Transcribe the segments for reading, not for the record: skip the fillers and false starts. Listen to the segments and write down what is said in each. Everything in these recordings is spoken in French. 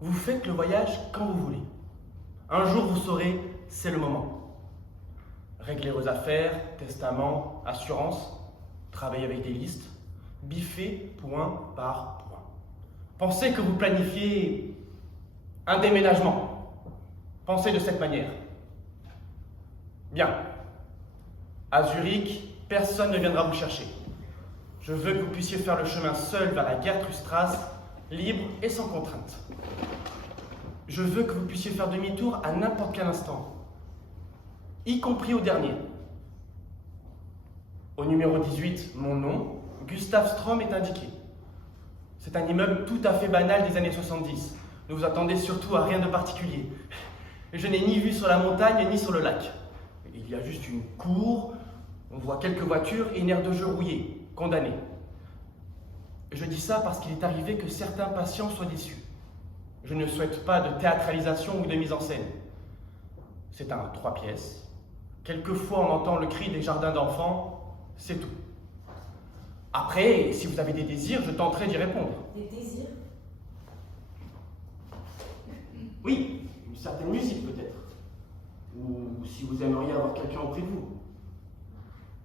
Vous faites le voyage quand vous voulez. Un jour, vous saurez, c'est le moment. Réglez vos affaires, testament, assurance, travaillez avec des listes, biffez point par point. Pensez que vous planifiez un déménagement. Pensez de cette manière. Bien. À Zurich, personne ne viendra vous chercher. Je veux que vous puissiez faire le chemin seul vers la Gertrudstrasse, libre et sans contrainte. Je veux que vous puissiez faire demi-tour à n'importe quel instant, y compris au dernier. Au numéro 18, mon nom, Gustav Strom, est indiqué. C'est un immeuble tout à fait banal des années 70. Ne vous attendez surtout à rien de particulier. Je n'ai ni vue sur la montagne ni sur le lac. Il y a juste une cour, on voit quelques voitures et une aire de jeu rouillée, condamnée. Je dis ça parce qu'il est arrivé que certains patients soient déçus. Je ne souhaite pas de théâtralisation ou de mise en scène. C'est un 3 pièces. Quelquefois on entend le cri des jardins d'enfants, c'est tout. Après, si vous avez des désirs, je tenterai d'y répondre. Des désirs? Oui, une certaine musique peut-être. Ou si vous aimeriez avoir quelqu'un auprès de vous.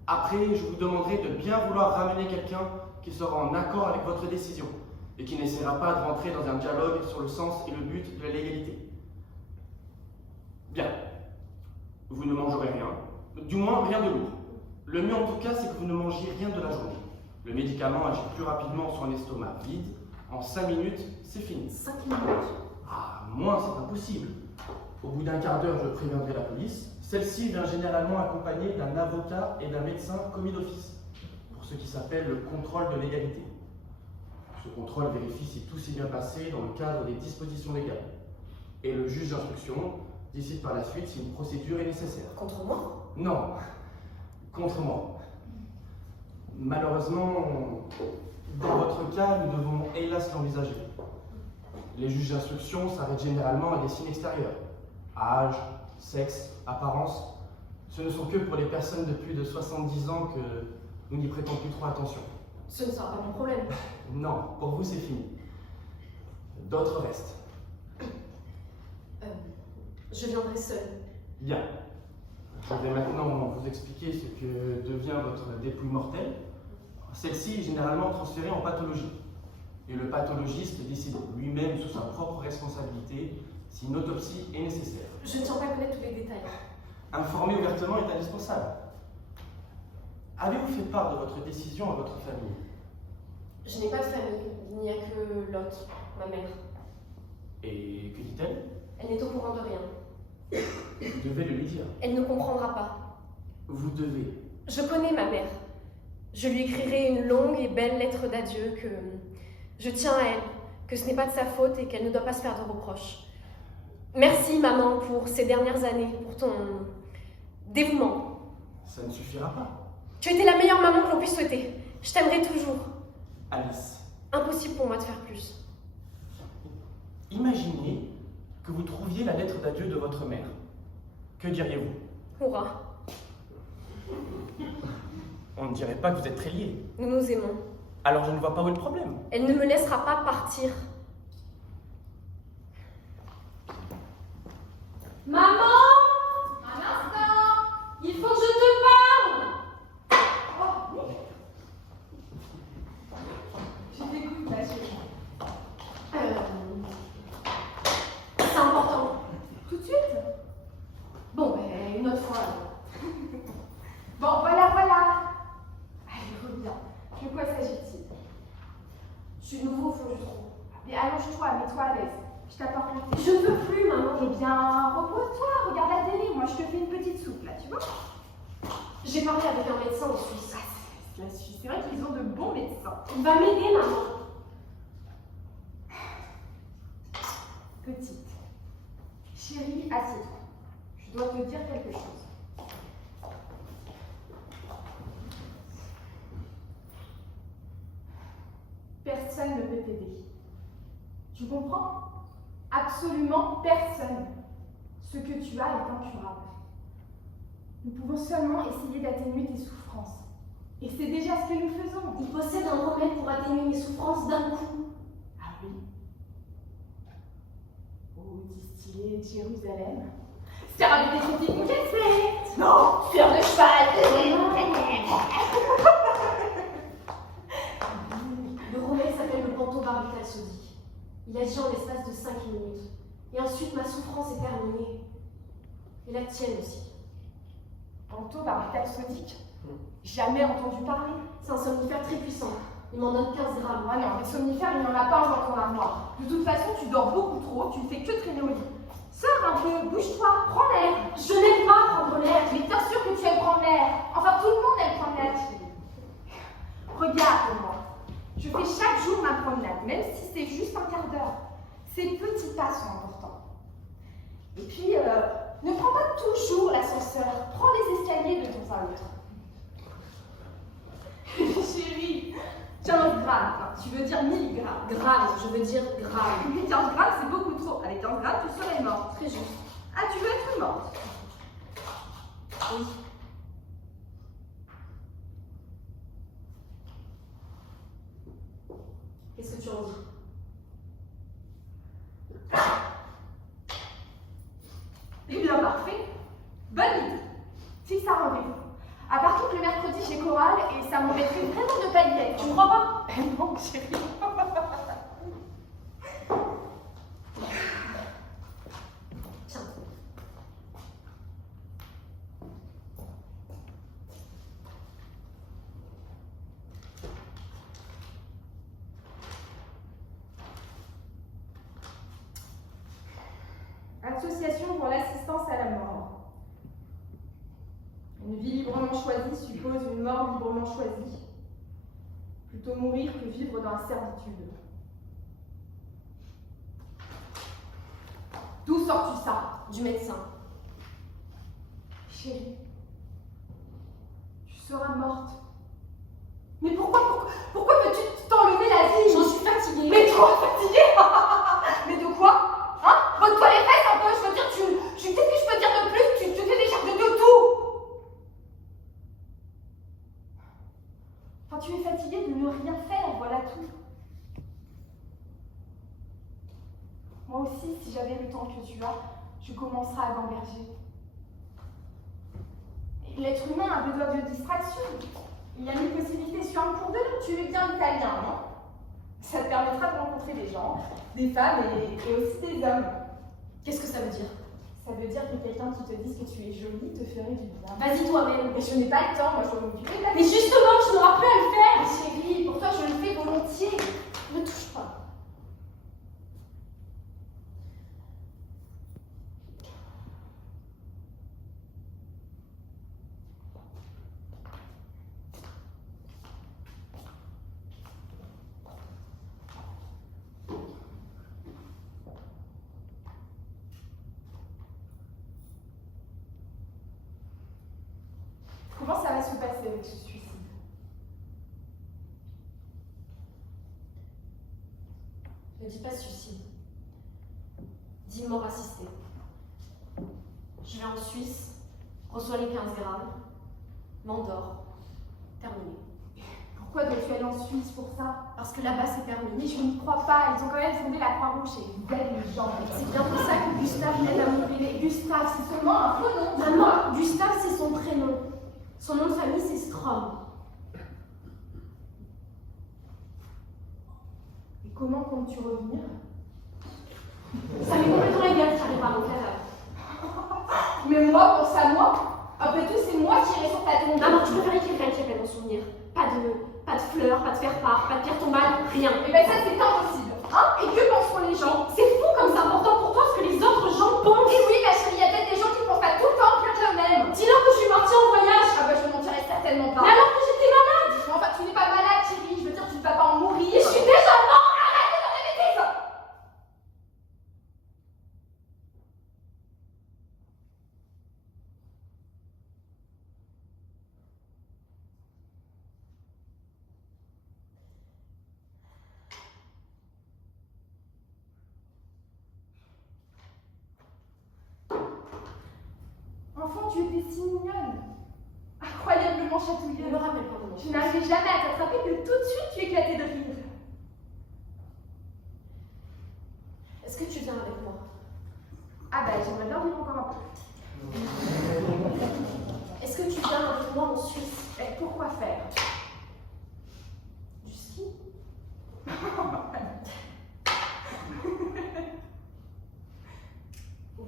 Après, je vous demanderai de bien vouloir ramener quelqu'un qui sera en accord avec votre décision et qui n'essaiera pas de rentrer dans un dialogue sur le sens et le but de la légalité. Bien. Vous ne mangerez rien. Du moins, rien de lourd. Le mieux en tout cas, c'est que vous ne mangiez rien de la journée. Le médicament agit plus rapidement sur un estomac vide. En 5 minutes, c'est fini. 5 minutes? Ah, moins, c'est impossible. Au bout d'un quart d'heure, je préviendrai la police. Celle-ci vient généralement accompagnée d'un avocat et d'un médecin commis d'office, pour ce qui s'appelle le contrôle de légalité. Ce contrôle vérifie si tout s'est bien passé dans le cadre des dispositions légales. Et le juge d'instruction décide par la suite si une procédure est nécessaire. Contre moi? Non, contre moi. Malheureusement, dans votre cas, nous devons hélas l'envisager. Les juges d'instruction s'arrêtent généralement à des signes extérieurs. Âge, sexe, apparence. Ce ne sont que pour les personnes de plus de 70 ans que nous n'y prêtons plus trop attention. Ce ne sera pas mon problème. Non, pour vous c'est fini. D'autres restent. Je viendrai seule. Bien. Je vais maintenant vous expliquer ce que devient votre dépouille mortelle. Celle-ci est généralement transférée en pathologie. Et le pathologiste décide lui-même sous sa propre responsabilité si une autopsie est nécessaire. Je ne tiens pas à connaître tous les détails. Informer ouvertement est indispensable. Avez-vous fait part de votre décision à votre famille? Je n'ai pas de famille. Il n'y a que Lotte, ma mère. Et que dit-elle? Elle n'est au courant de rien. Vous devez le lui dire. Elle ne comprendra pas. Vous devez. Je connais ma mère. Je lui écrirai une longue et belle lettre d'adieu que je tiens à elle, que ce n'est pas de sa faute et qu'elle ne doit pas se faire de reproches. Merci, maman, pour ces dernières années, pour ton dévouement. Ça ne suffira pas. Tu étais la meilleure maman que l'on puisse souhaiter. Je t'aimerai toujours. Alice, Impossible pour moi de faire plus. imaginez que vous trouviez la lettre d'adieu de votre mère. Que diriez-vous? Hurrah, On ne dirait pas que vous êtes très liés. nous nous aimons. Alors je ne vois pas où est le problème. Elle ne me laissera pas partir. Maman! Un instant! Il faut que je te parle! Oh. Je t'écoute, ma chérie. C'est important. Tout de suite? Bon, ben, une autre fois. alors. Bon, voilà. Allez, reviens. De quoi s'agit-il? Je suis de nouveau au fond du trou. Mais allonge-toi, mets-toi à l'aise. Je t'apporte le thé. Je ne peux plus, maman. Eh bien, repose-toi, regarde la télé. Moi, je te fais une petite soupe, là, tu vois? J'ai parlé avec un médecin en Suisse. La Suisse, c'est vrai qu'ils ont de bons médecins. Il va m'aider, maman. Petite. Chérie, assieds-toi. Je dois te dire quelque chose. Personne ne peut t'aider. Tu comprends? Absolument personne. Ce que tu as est incurable. Nous pouvons seulement essayer d'atténuer tes souffrances. Et c'est déjà ce que nous faisons. Il possède un remède pour atténuer mes souffrances d'un coup. Ah oui? de Jérusalem. Scarabée des critiques mon cassette. Non, fleur de cheval. Le Romain s'appelle le Pantobarbital sodique. Il agit en l'espace de 5 minutes. Et ensuite, ma souffrance est terminée. Et la tienne aussi. Pantobarbital sodique? Jamais entendu parler. C'est un somnifère très puissant. Il m'en donne 15 grammes. Ah non, les somnifères, il n'y en a pas dans ton armoire. De toute façon, tu dors beaucoup trop, tu ne fais que traîner au lit. Sors un peu, bouge-toi, prends l'air. Je n'aime pas prendre l'air. Mais bien sûr que tu aimes prendre l'air. Enfin, tout le monde aime prendre l'air. Regarde-moi. Je fais chaque jour ma promenade, même si c'est juste un quart d'heure. Ces petits pas sont importants. Et puis, ne prends pas toujours l'ascenseur. Prends les escaliers de temps à l'autre. Chérie, 15 grammes. Enfin, tu veux dire milligrammes. Grammes, je veux dire grammes. Mais 15 grammes, c'est beaucoup trop. Avec 15 grammes, tu serais morte. Très juste. Ah, tu veux être morte? Oui. Qu'est-ce que tu en dis? Eh bien, parfait. Bonne idée. Fixe un rendez-vous. À part contre le mercredi chez Coral, et ça m'embêterait vraiment de pas y être. Tu me crois pas? Non, chérie. Tiens. Association pour l'assistance à la mort. Une vie librement choisie suppose une mort librement choisie. Plutôt mourir que vivre dans la servitude. D'où sors-tu ça? Du médecin. Chérie, tu seras morte. Mais pourquoi veux-tu t'enlever la vie? J'en suis fatiguée. Mais trop fatiguée. Mais de quoi? Hein? Botte-toi les fesses un peu, je veux dire, qu'est-ce que je peux dire de plus? Tu te fais décharger de tout. Enfin, tu es fatiguée de ne rien faire, voilà tout. Moi aussi, si j'avais le temps que tu as, je commencerais à gamberger. L'être humain a besoin de distraction. Il y a une possibilité sur un cours de langue. Tu es bien italien, non? Ça te permettra de rencontrer des gens, des femmes et aussi des hommes. Qu'est-ce que ça veut dire? Ça veut dire que quelqu'un qui te dise que tu es jolie te ferait du bien. Vas-y toi-même. Mais je n'ai pas le temps, moi je vais m'occuper de la Mais justement, tu n'auras plus à le faire. Mais chérie, pour toi je le fais volontiers. Ne touche pas. Comment ça va se passer avec ce suicide? Ne dis pas suicide. Dis mort assistée. Je vais en Suisse, reçois les 15 grammes, m'endors, terminé. Pourquoi dois-tu aller en Suisse pour ça? Parce que là-bas c'est Mais terminé. je n'y crois pas, ils ont quand même fondé la Croix-Rouge et une belle légende. C'est bien pour ça que Gustave m'aide à mon bébé. Gustave, c'est seulement un faux nom. Maman, Gustave c'est son prénom. Son nom de famille c'est Strom. Et comment comptes-tu revenir? Ça m'est complètement égal que tu arrives à mon cadavre. Mais moi, pense à moi. Après tout, c'est moi qui irai sur ta tombe. Maman, tu préférais quelqu'un qui appelle mon souvenir. Pas de fleurs, pas de faire-part, pas de pierre tombale, rien. Et ben ça, c'est impossible. Hein? Et que penseront les gens? C'est fou comme c'est important pour toi ce que les autres gens pensent. Et oui, ma chérie, il y a peut-être des gens qui pensent pas tout le temps bien qu'eux-mêmes. Dis-leur que je suis partie en voyage. Ah bah je ne mentirais certainement pas. Mais alors que j'étais malade. Mais enfin, tu n'es pas malade, chérie. Je veux dire, tu ne vas pas en mourir. Et je suis déjà morte. Arrête de donner des bêtises. Enfant, tu étais si mignonne. Incroyablement Je chatouilleuse. me rappelle pas comment. Je n'arrivais jamais à t'attraper que tout de suite tu éclatais de rire. Est-ce que tu viens avec moi? Ah bah j'aimerais bien vivre encore un peu. Est-ce que tu viens avec moi en Suisse? Et pourquoi faire? Du ski?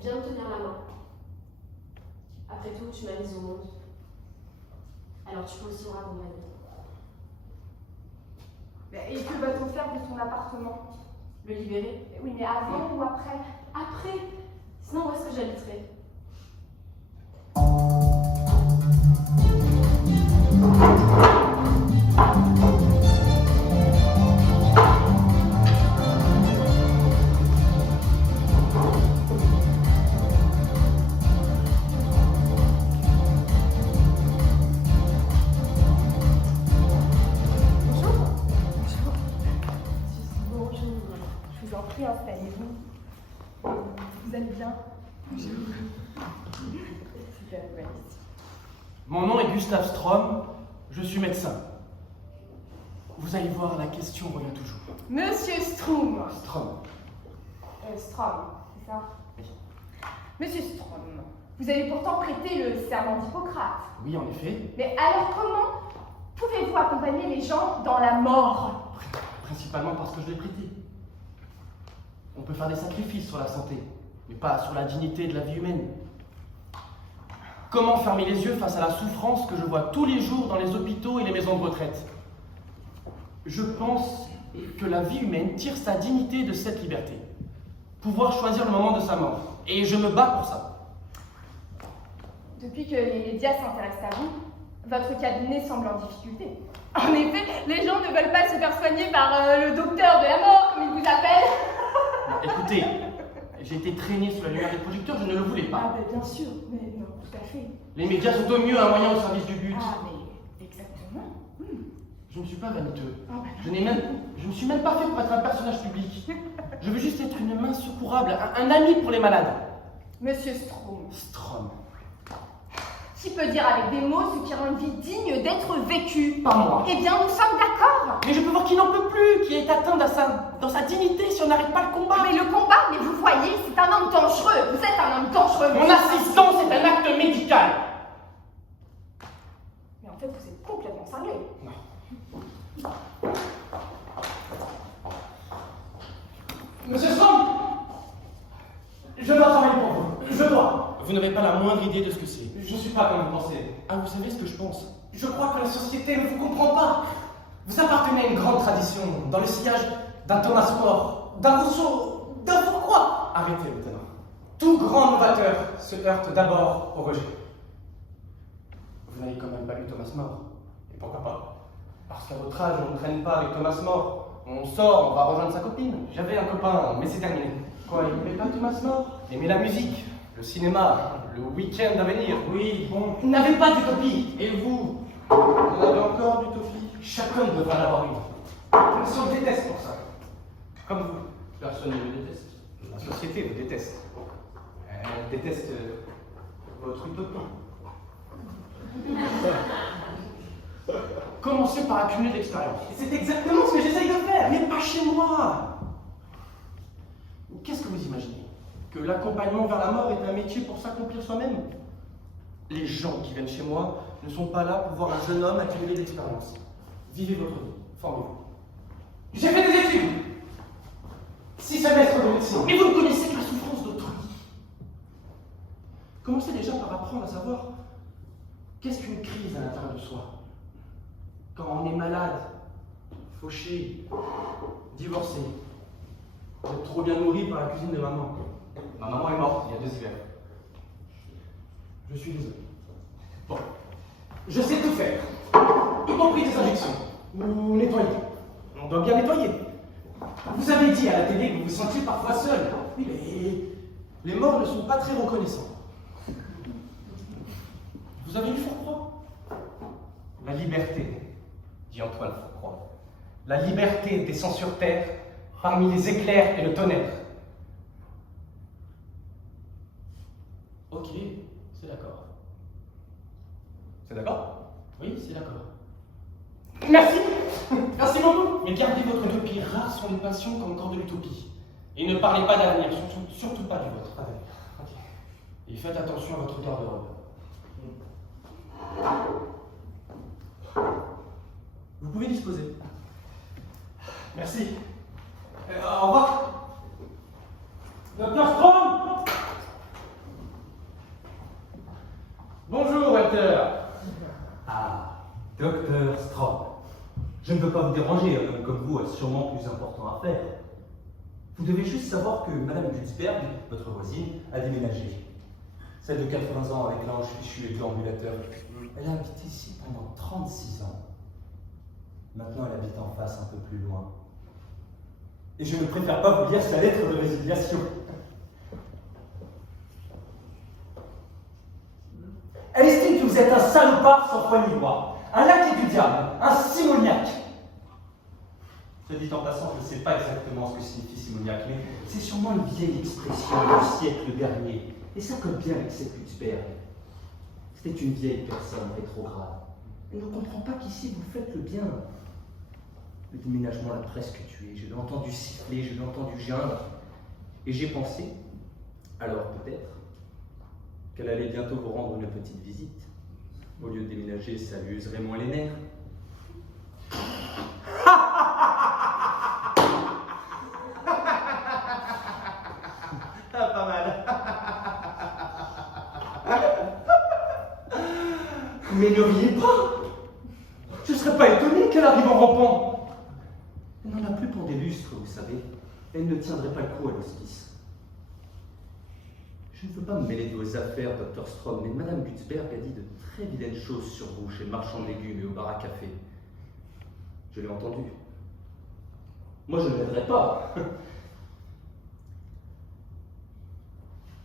Viens me tenir la main. Après tout, tu m'as mise au monde. Alors tu peux aussi me raccompagner. Et que va-t-on faire de ton appartement? Le libérer? Oui, mais avant ou après? Après? Sinon, où est-ce que j'habiterai? Installez-vous. Vous allez bien? Super, ouais. Mon nom est Gustave Strom, je suis médecin. Vous allez voir, la question revient toujours. Monsieur Strom. Strom. Strom, c'est ça? Oui. Monsieur Strom, vous avez pourtant prêté le serment d'Hippocrate. Oui, en effet. Mais alors comment pouvez-vous accompagner les gens dans la mort? Principalement parce que je l'ai prêté. On peut faire des sacrifices sur la santé, mais pas sur la dignité de la vie humaine. Comment fermer les yeux face à la souffrance que je vois tous les jours dans les hôpitaux et les maisons de retraite? Je pense que la vie humaine tire sa dignité de cette liberté. Pouvoir choisir le moment de sa mort. Et je me bats pour ça. Depuis que les médias s'intéressent à vous, votre cabinet semble en difficulté. En effet, les gens ne veulent pas se faire soigner par le docteur de la mort, comme ils vous appellent. Écoutez, j'ai été traîné sous la lumière des projecteurs, je ne le voulais pas. Ah, bien sûr, mais non, tout à fait. Les médias sont au mieux un moyen au service du but. Ah, mais exactement. Je ne suis pas vaniteux. Ah, bah, Je ne suis même pas fait pour être un personnage public. Je veux juste être une main secourable, un ami pour les malades. Monsieur Strom. Strom. Qui peut dire avec des mots ce qui rend une vie digne d'être vécue? Pas moi. Eh bien, nous sommes d'accord. Mais je peux voir qui n'en peut plus, qui est atteint dans sa dignité si on n'arrête pas le combat. Mais le combat, mais vous voyez, c'est un homme dangereux. Vous êtes un homme dangereux. Mon assistance est un acte médical. Mais en fait, vous êtes complètement cinglé. Non. Monsieur Strom, je dois travailler pour vous. Je dois. Vous n'avez pas la moindre idée de ce que c'est. Je ne suis pas comme vous pensez. Ah, vous savez ce que je pense? Je crois que la société ne vous comprend pas. Vous appartenez à une grande tradition, dans le sillage d'un Thomas More, d'un Rousseau, d'un Fourcroy. Arrêtez maintenant. Tout grand novateur se heurte d'abord au rejet. Vous n'avez quand même pas lu Thomas More. Et pourquoi pas? Parce qu'à votre âge, on ne traîne pas avec Thomas More. On sort, on va rejoindre sa copine. J'avais un copain, mais c'est terminé. Quoi, il n'aimait pas Thomas More? Aimait la musique, le cinéma, le week-end à venir. Oui, bon. Il n'avait pas d'utopie. Et vous? Vous en avez encore d'utopie? Chacun devrait en avoir une. Je me sens déteste pour ça. Comme vous. Personne ne me déteste. La société vous déteste. Elle déteste votre utopie. Commencez par accumuler de l'expérience. Et c'est exactement ce que j'essaye de faire. Mais pas chez moi! Qu'est-ce que vous imaginez? Que l'accompagnement vers la mort est un métier pour s'accomplir soi-même? Les gens qui viennent chez moi ne sont pas là pour voir un jeune homme accumuler de l'expérience. Vivez votre vie, formez-vous. J'ai fait des études. 6 semestres de médecine. Mais vous ne connaissez que la souffrance d'autrui. Commencez déjà par apprendre à savoir qu'est-ce qu'une crise à l'intérieur de soi. Quand on est malade, fauché, divorcé, vous êtes trop bien nourri par la cuisine de maman. Ma maman est morte il y a 2 hivers. Je suis désolé. Bon, je sais tout faire, y compris des injections, ou nettoyer. On doit bien nettoyer. Vous avez dit à la télé que vous vous sentiez parfois seul. Oui, mais les morts ne sont pas très reconnaissants. Vous avez eu Fourcroy? La liberté, dit Antoine Fourcroy. La liberté descend sur terre parmi les éclairs et le tonnerre. Ok, c'est d'accord. C'est d'accord? Oui, c'est d'accord. Merci. Merci beaucoup. Mais gardez votre utopie. Rares sont les patients qui ont encore de l'utopie. Et ne parlez pas d'avenir, surtout pas du vôtre. Ok. Et faites attention à votre garde-robe. Vous pouvez disposer. Merci. Au revoir. Docteur Strom! Bonjour, Walter. Ah, Docteur Strom. Je ne veux pas vous déranger, un homme comme vous a sûrement plus important à faire. Vous devez juste savoir que Madame Gutzberg, votre voisine, a déménagé. Celle de 80 ans avec l'ange fichu et déambulateur. Elle a habité ici pendant 36 ans. Maintenant, elle habite en face, un peu plus loin. Et je ne préfère pas vous lire sa lettre de résiliation. Elle estime que vous êtes un salopard sans foi ni loi, un laquais du diable, un simoniaque. Je dit en passant, je ne sais pas exactement ce que signifie simoniaque, mais c'est sûrement une vieille expression du siècle dernier. Et ça colle bien avec cette Gutzberg. C'était une vieille personne rétrograde. Elle ne comprend pas qu'ici vous faites le bien. Le déménagement l'a presque tué. Je l'ai entendu siffler, je l'ai entendu geindre. Et j'ai pensé, alors peut-être, qu'elle allait bientôt vous rendre une petite visite. Au lieu de déménager, ça lui userait moins les nerfs. Pas mal. Mais ne riez pas! Je ne serais pas étonné qu'elle arrive en rampant. Elle n'en a plus pour des lustres, vous savez. Elle ne tiendrait pas le coup à l'hospice. Je ne veux pas me mêler de vos affaires, Dr. Strom, mais Madame Gutzberg a dit de très vilaines choses sur vous chez le marchand de légumes et au bar à café. Je l'ai entendu. Moi, je ne l'aiderai pas.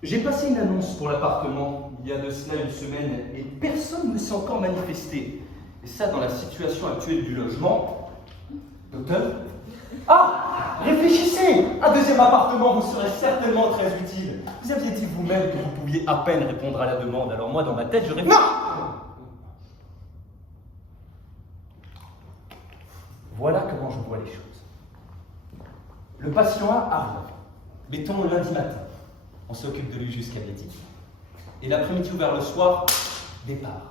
J'ai passé une annonce pour l'appartement il y a de cela une semaine et personne ne s'est encore manifesté. Et ça, dans la situation actuelle du logement. Docteur? Ah! Réfléchissez! Un deuxième appartement vous serait certainement très utile. Vous aviez dit vous-même que vous pouviez à peine répondre à la demande, alors moi, dans ma tête, je réponds. Non! Voilà comment je vois les choses. Le patient A arrive, mettons lundi matin. On s'occupe de lui jusqu'à midi. Et l'après-midi ouvert le soir, départ.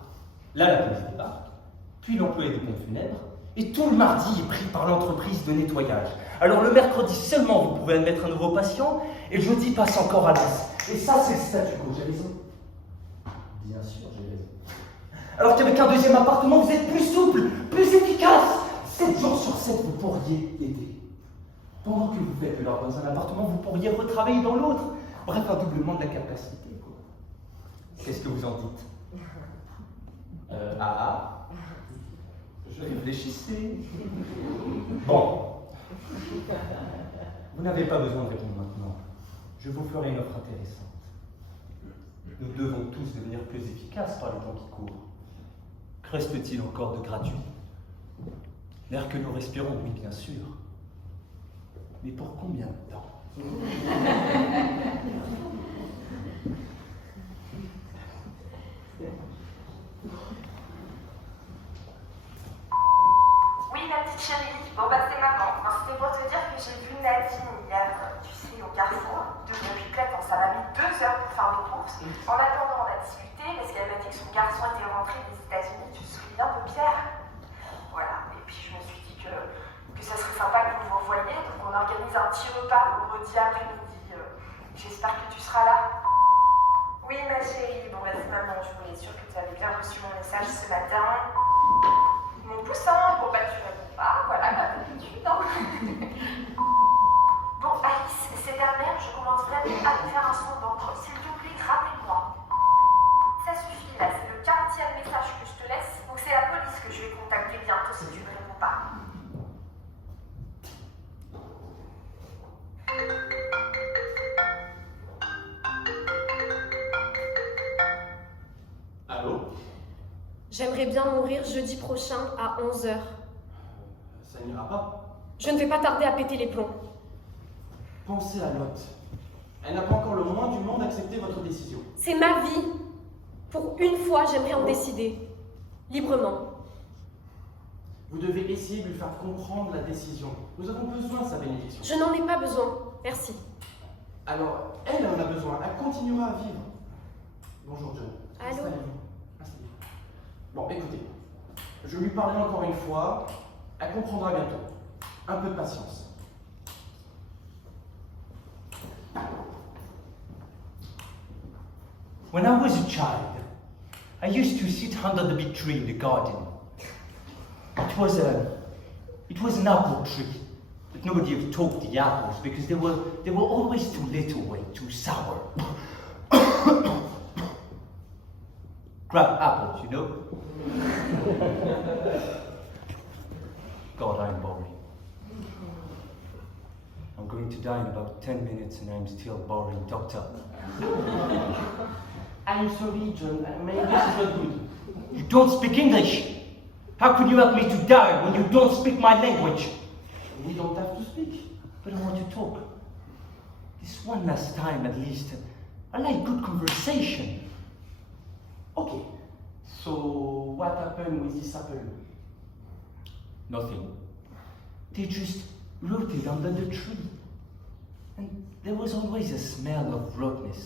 Là, la police débarque, puis l'employé des pompes funèbres, et tout le mardi est pris par l'entreprise de nettoyage. Alors le mercredi seulement, vous pouvez admettre un nouveau patient, et le jeudi passe encore à l'as. Et ça, c'est le statu quo, j'ai raison? Bien sûr, j'ai raison. Alors qu'avec un deuxième appartement, vous êtes plus souple, plus efficace. 7 jours sur 7, vous pourriez aider. Pendant que vous faites l'heure dans un appartement, vous pourriez retravailler dans l'autre. Bref, un doublement de la capacité, quoi. Qu'est-ce que vous en dites? Je réfléchissais. Bon. Vous n'avez pas besoin de répondre maintenant. Je vous ferai une offre intéressante. Nous devons tous devenir plus efficaces par les temps qui courent. Que reste-t-il encore de gratuit? L'air que nous respirons, oui, bien sûr. Mais pour combien de temps? Oui, ma petite chérie. Bon, bah, c'est maman. C'était pour te dire que j'ai vu Nadine hier, tu sais, au Carrefour. Depuis Platon, ça m'a mis 2 heures pour faire des courses. En attendant, on a discuté parce qu'elle m'a dit que son garçon était rentré des États-Unis. Tu te souviens de Pierre? Voilà. Et puis, je me suis dit que ça serait sympa que vous vous revoyiez. Donc, on organise un petit repas vendredi après-midi. J'espère que tu seras là. Oui, ma chérie. Bon, vas-y, maman. Je voulais être sûre que tu avais bien reçu mon message ce matin. Mon poussin, bon bah tu réponds pas, voilà, comme d'habitude. Hein. Bon, Alice, c'est dernière, je commence vraiment à te faire un son d'encre. S'il te plaît, rappelle-moi. Ça suffit, là, c'est le 40e message que je te laisse. Donc c'est la police que je vais contacter bientôt si tu ne réponds pas. Allô? J'aimerais bien mourir jeudi prochain à 11h. Ça n'ira pas. Je ne vais pas tarder à péter les plombs. Pensez à Lot. Elle n'a pas encore le moins du monde accepté votre décision. C'est ma vie. Pour une fois, j'aimerais en décider. Librement. Vous devez essayer de lui faire comprendre la décision. Nous avons besoin de sa bénédiction. Je n'en ai pas besoin. Merci. Alors, elle en a besoin. Elle continuera à vivre. Bonjour John. Allô? Installez-vous. Installez-vous. Bon, écoutez, je lui parlerai encore une fois, elle comprendra bientôt. Un peu de patience. When I was a child, I used to sit under the big tree in the garden. It was an apple tree, but nobody ever took the apples because they were always too little and too sour. Crab apples, you know? God, I'm boring. I'm going to die in about 10 minutes and I'm still boring, doctor. I'm sorry, John. Maybe this is not good. You don't speak English! How can you help me to die when you don't speak my language? We don't have to speak. But I want to talk. This one last time at least. I like good conversation. Okay. So, what happened with this apple? Nothing. They just rotted under the tree. And there was always a smell of rottenness.